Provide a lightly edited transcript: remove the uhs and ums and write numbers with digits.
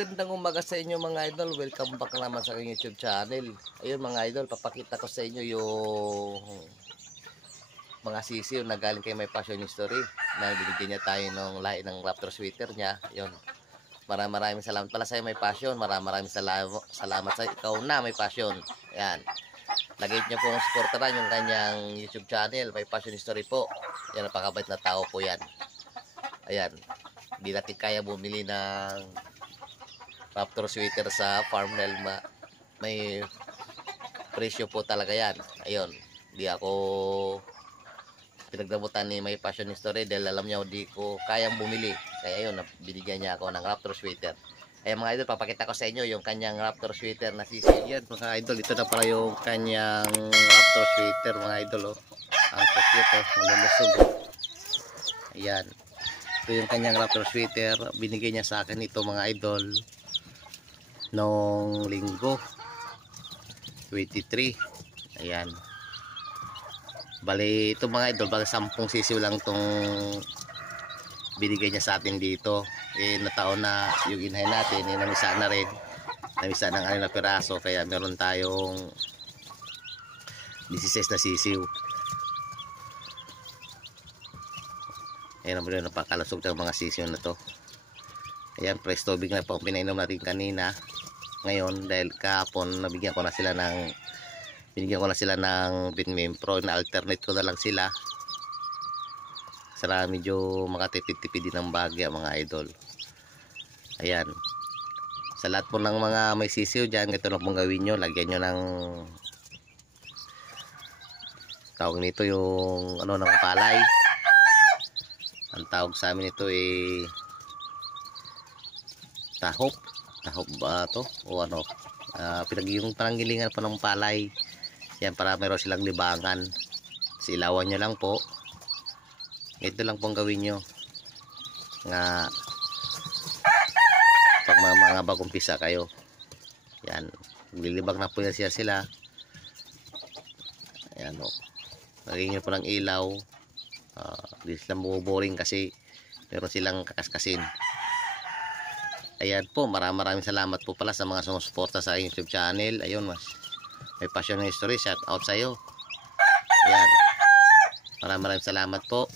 magandang umaga sa inyo mga idol. Welcome back naman sa aking YouTube channel. Ayun mga idol, papakita ko sa inyo yung mga sisiw na galing kay My Passion History na binigyan niya tayo ng lahi ng Raptor sweater niya. Ayun. Maraming salamat pala sa iyo My Passion. Maraming salamat sa ikaw na My Passion. Ayan. Lagay niyo pong supportaran yung kanyang YouTube channel, My Passion History po. Yan, napakabait na tao po yan. Ayan. Hindi natin kaya bumili ng Raptor sweater sa Farmwell. May presyo po talaga yan. Ayun. Hindi ako pinagdamutan ni My Passion History dahil alam niya hindi ko kayang bumili. Kaya ayun, binigyan niya ako ng Raptor sweater. Ayan mga idol, papakita ko sa inyo yung kanyang Raptor sweater na sisiw. Yan mga idol, ito na pala yung kanyang Raptor sweater mga idol. Oh. Ang cute oh, ang lulusog. Ayan. Ito yung kanyang Raptor sweater. Binigay niya sa akin ito mga idol nung linggo 23. Ayan. Bali ito mga idol, bali 10 sisiw lang itong binigay niya sa atin dito. Nataon na yung inhay natin, namisa na rin. Namisa ng 6 na piraso, kaya meron tayong 16 na sisiw. Ayan naman yun, napakalusog ng mga sisiw na to. Ayan, fresh tubig na po pinainom natin kanina. Ngayon, dahil kahapon binigyan ko na sila ng Vinmem Pro, na alternate ko na lang sila. Sana medyo makatipid-tipid din ng bagya mga idol. Ayan. Sa lahat po ng mga may sisiw dyan, ito na pong gawin nyo. Lagyan nyo ng tawag nito yung ano ng palay. Ang tawag sa amin ito tahop. Tahop ba ito? O ano? Yung pananggilingan pa ng palay. Yan, para meron silang libangan. Silawan nyo lang po. Ito lang pong gawin nyo. Nga pag mga bagong pisa kayo. Yan. Lilibag na po yan sila. Ayan o. Lagyan nyo po ng ilaw. Hindi sila boring kasi meron silang kakaskasin. Ayan po, maraming salamat po pala sa mga sumusuporta sa YouTube channel. Ayun, My Passion History, shout out sa iyo. Ayan. Maraming salamat po.